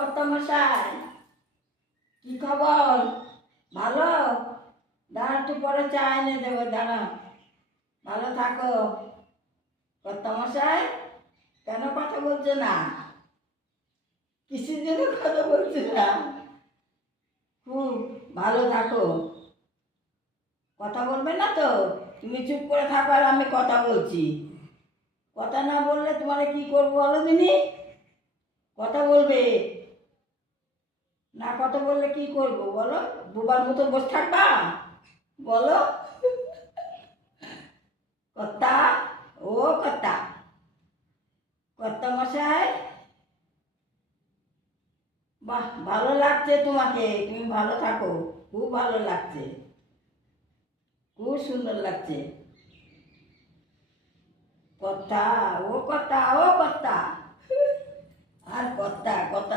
কর্তামশাই, কি খবর? ভালো? দাঁড়া, একটু পরে চা এনে দেবো, দাঁড়া। ভালো থাকো। কর্তামশাই, কেন কথা বলছো না? কিসের জন্য কথা বলছো না? খুব ভালো থাকো। কথা বলবে না তো? তুমি চুপ করে থাকো আর আমি কথা বলছি। কথা না বললে তোমারে কি করবো বলো দিনি? কথা বলবে না, কথা বললে কি করবো বলো? বোবার মতো বসে থাকবা বলো? কর্তা, ও কর্তা, কর্তা মশাই, বাহ, ভালো লাগছে তোমাকে, তুমি ভালো থাকো। খুব ভালো লাগছে, খুব সুন্দর লাগছে। কর্তা, ও কর্তা, ও কর্তা, আর কর্তা কর্তা